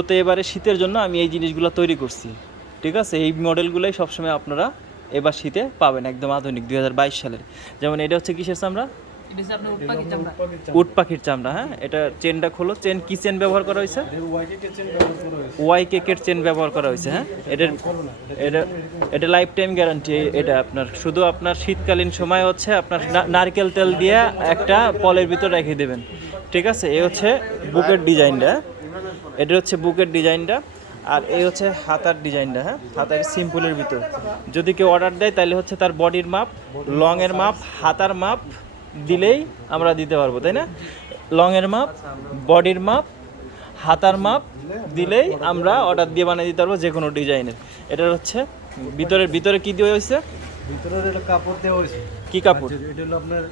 তো এবারে শীতের জন্য আমি এই জিনিসগুলো তৈরি করছি। ঠিক আছে? এই মডেলগুলোই সবসময় আপনারা এবার শীতে পাবেন একদম আধুনিক দুই হাজার বাইশ সালের। যেমন এটা হচ্ছে কিসের চামড়া? এটা উট পাখির চামড়া। হ্যাঁ? এটা চেনটা খোলো চেন কি চেন ব্যবহার করা হয়েছে? ওয়াই কেকের চেন ব্যবহার করা হয়েছে। হ্যাঁ? এটার এটা এটা লাইফ টাইম গ্যারান্টি এটা আপনার। শুধু আপনার শীতকালীন সময় হচ্ছে আপনার না- নারকেল তেল দিয়ে একটা পলের ভিতর রেখে দেবেন। ঠিক আছে? এ হচ্ছে বুকের ডিজাইনটা এটা হচ্ছে বুকের ডিজাইনটা আর এই হচ্ছে হাতার ডিজাইনটা হ্যাঁ? হাতার সিম্পলের ভিতর। যদি কেউ অর্ডার দেয় তাহলে হচ্ছে তার বডির মাপ লং এর মাপ হাতার মাপ দিলেই আমরা দিতে পারব তাই না? লং এর মাপ বডির মাপ হাতার মাপ দিলেই আমরা অর্ডার দিয়ে বানিয়ে দিতে পারব যে কোনো ডিজাইনের। এটা হচ্ছে ভিতরের ভিতরে কি দিয়ে হয়েছে? ভিতরের এটা কাপড় দেওয়া হয়েছে। কি কাপড়? এটা হলো আপনার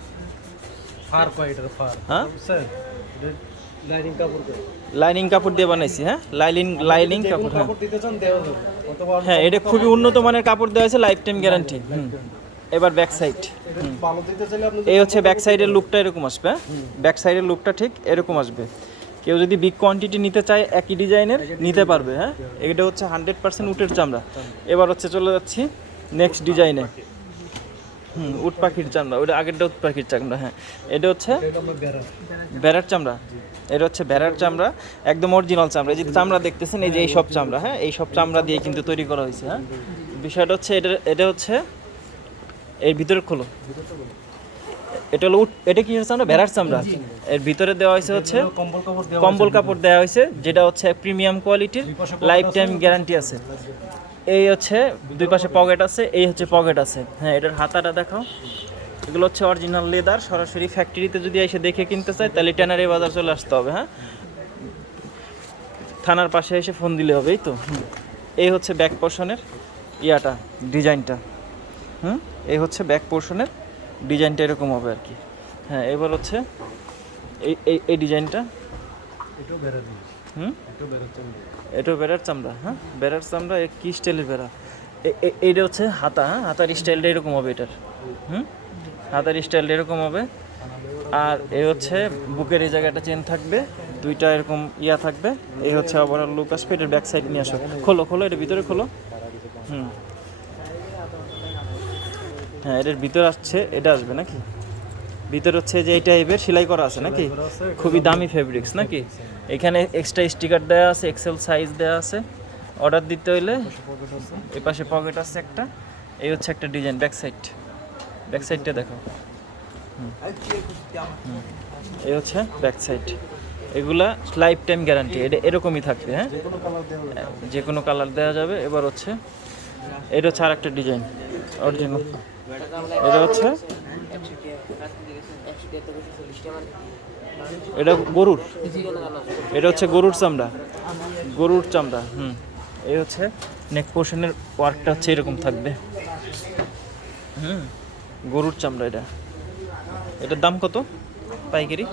ফার কয় এটার ফার? হ্যাঁ? স্যার লাইনিং কাপড় লাইনিং কাপড় দিয়ে বানাইছি হ্যাঁ? লাইনিং লাইনিং কাপড় হ্যাঁ। হ্যাঁ এটা খুবই উন্নত মানের কাপড় দেওয়া আছে লাইফ টাইম গ্যারান্টি এবার ব্যাক সাইড এই হচ্ছে ব্যাক সাইডের লুকটা এরকম আসবে ব্যাক সাইডের লুকটা ঠিক এরকম আসবে। কেউ যদি বিগ কোয়ান্টিটি নিতে চায় একই ডিজাইনের নিতে পারবে হ্যাঁ? এটা হচ্ছে হান্ড্রেড পার্সেন্ট উটের চামড়া। এবার হচ্ছে চলে যাচ্ছি নেক্সট ডিজাইনে হুম উট পাখির চামড়া। ওটা আগেরটা উট পাখির চামড়া হ্যাঁ। এটা হচ্ছে ভেড়ার চামড়া। এটা হচ্ছে ভেড়ার চামড়া একদম অরিজিনাল চামড়া। এই যে চামড়া দেখতেছেন এই যে এই সব চামড়া হ্যাঁ? এই সব চামড়া দিয়ে কিন্তু তৈরি করা হয়েছে হ্যাঁ? বিষয়টা হচ্ছে এটা এটা হচ্ছে এর ভিতরে খোলো। এটা হলো উট এটা কি চামড়া ভেড়ার চামড়া। এর ভিতরে দেওয়া হয়েছে হচ্ছে কম্বল কাপড় দেওয়া হয়েছে। যেটা হচ্ছে প্রিমিয়াম কোয়ালিটির লাইফ টাইম গ্যারান্টি আছে। এই হচ্ছে দুই পাশে পকেট আছে এই হচ্ছে পকেট আছে। হ্যাঁ এটার হাতাটা দেখাও। এগুলো হচ্ছে অরিজিনাল লেদার সরাসরি ফ্যাক্টরিতে যদি এসে দেখে কিনতে চায় তাহলে ট্যানারি বাজার চলে আসতে হবে হ্যাঁ? থানার পাশে এসে ফোন দিলে হবে এই তো। এই হচ্ছে ব্যাক পোর্শনের ইয়াটা ডিজাইনটা। হুম? এই হচ্ছে ব্যাক পোর্শনের ডিজাইনটা এরকম হবে আর কি। হ্যাঁ এবার হচ্ছে এই এই এই ডিজাইনটা। হুম? চামড়া বেড়ার চামড়া হ্যাঁ? বেড়ার চামড়া, এ কি স্টাইলের বেড়া? এ- এ- এইটা হচ্ছে হাতা হ্যাঁ? হাতার স্টাইলটা এরকম হবে এটার, হুম? হাতার স্টাইলটা এরকম হবে। আর এ হচ্ছে বুকের এই জায়গাটা চেন থাকবে, দুইটা এরকম ইয়া থাকবে। এই হচ্ছে আবার লুক আসবে এটার ব্যাক সাইড নিয়ে আসো। খোলো খোলো এটা ভিতরে খোলো। হুম। হ্যাঁ এটার ভিতর আসছে, এটা আসবে নাকি? ভিতর হচ্ছে যে এই টাইপের সেলাই করা আছে নাকি? খুবই দামি ফেব্রিক্স নাকি? এখানে এক্সট্রা স্টিকার দেওয়া আছে এক্সেল সাইজ দেওয়া আছে। অর্ডার দিতে হইলে এই পাশে পকেট আছে একটা। এই হচ্ছে একটা ডিজাইন ব্যাক সাইড ব্যাক সাইডটা দেখো। এই হচ্ছে ব্যাক সাইড এগুলা লাইফ টাইম গ্যারান্টি এটা এরকমই থাকবে হ্যাঁ? যে কোনো কালার দেওয়া যাবে যে কোনো কালার দেওয়া যাবে। এবার হচ্ছে এটা হচ্ছে আর একটা ডিজাইন অরিজিনাল এটা হচ্ছে এটা গরুর? এটা হচ্ছে গরুর চামড়া? গরুর চামড়া হুম। এই হচ্ছে নেক পোর্শনের ওয়ার্কটা হচ্ছে এরকম থাকবে। হুম গরুর চামড়া এটা। এটার দাম কত? পাইকারি?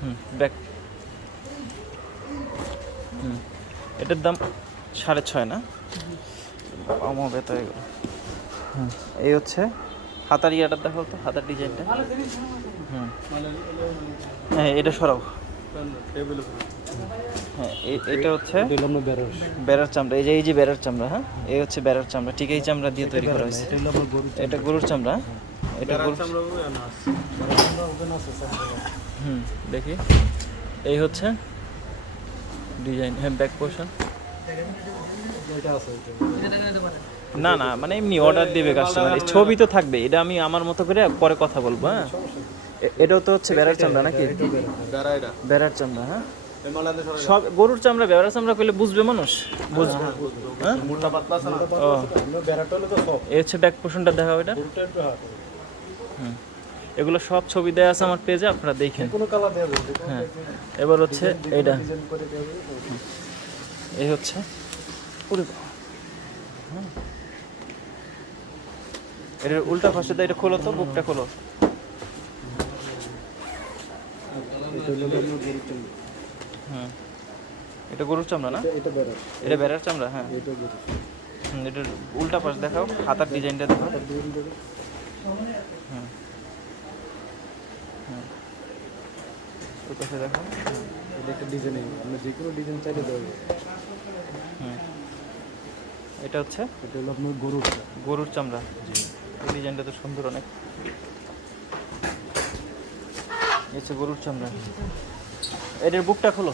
হুম ব্যাক হুম এটার দাম সাড়ে ছয় না? আমার ব্যথা হয়ে গেল। হুম এই হচ্ছে হাতার ইয়াটার দেখো তো হাতার ডিজাইনটা। হুম। হ্যাঁ এটা সরাও। হ্যাঁ এটা হচ্ছে বেড়ার চামড়া। এই যে এই যে বেড়ার চামড়া হ্যাঁ? এই হচ্ছে বেড়ার চামড়া। ঠিক এই চামড়া দিয়ে তৈরি করা হয়েছে। এটা গরুর চামড়া। হ্যাঁ? এটা গরুর ওখানে আছে হুম দেখি। এই হচ্ছে ডিজাইন হ্যাঁ ব্যাক পোর্শন এটা এটা এটা না না মানে এমনি অর্ডার দিবে কাস্টমার ছবি তো থাকবে এটা আমি আমার মতো করে পরে কথা বলব হ্যাঁ? এটাও তো হচ্ছে বেড়ার চামড়া নাকি? বেড়ার চামড়া হ্যাঁ? সব গরুর চামড়া বেড়ার চামড়া করলে বুঝবে মানুষ? বুঝবে। হ্যাঁ? তো সব। এই হচ্ছে ব্যাক পোর্শনটা দেখা এটা। হুম। এগুলো সব ছবি দেওয়া আছে আমার পেজে আপনারা দেখেন। হ্যাঁ। এবার হচ্ছে এইটা। এই হচ্ছে ওরে বাবা। এটার উল্টা পাশে এটা খোলো তো বুকটা খোলো। এটা গরুর চামড়া হুম এটা গরুর চামড়া না এটা বেড়ার চামড়া হ্যাঁ। এটা এটার উল্টা পাশ দেখাও হাতার ডিজাইনটা দেখাও। হুম। হুম। ওই পাশে দেখাও। এটা একটা ডিজাইন আপনি যে কোনো ডিজাইন চাইলে দেওয়া এটা হচ্ছে? এটা হলো আপনার গরুর গরুর চামড়া। জি। এই ডিজাইনটা তো সুন্দর অনেক। হচ্ছে গরুর চামড়া। এটার বুকটা খোলো।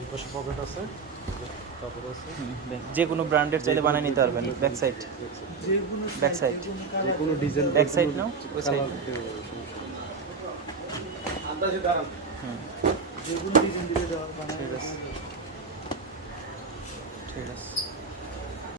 এই পাশে পকেট আছে তারপর আছে। হুম, দেখ, যে কোনো ব্র্যান্ডের চাইলে বানিয়ে নিতে পারবেন। ব্যাক সাইড ব্যাক সাইড যে কোনো ডিজাইন ব্যাক সাইড নাও, ওই side। হুম। ঠিক আছে। ঠিক আছে।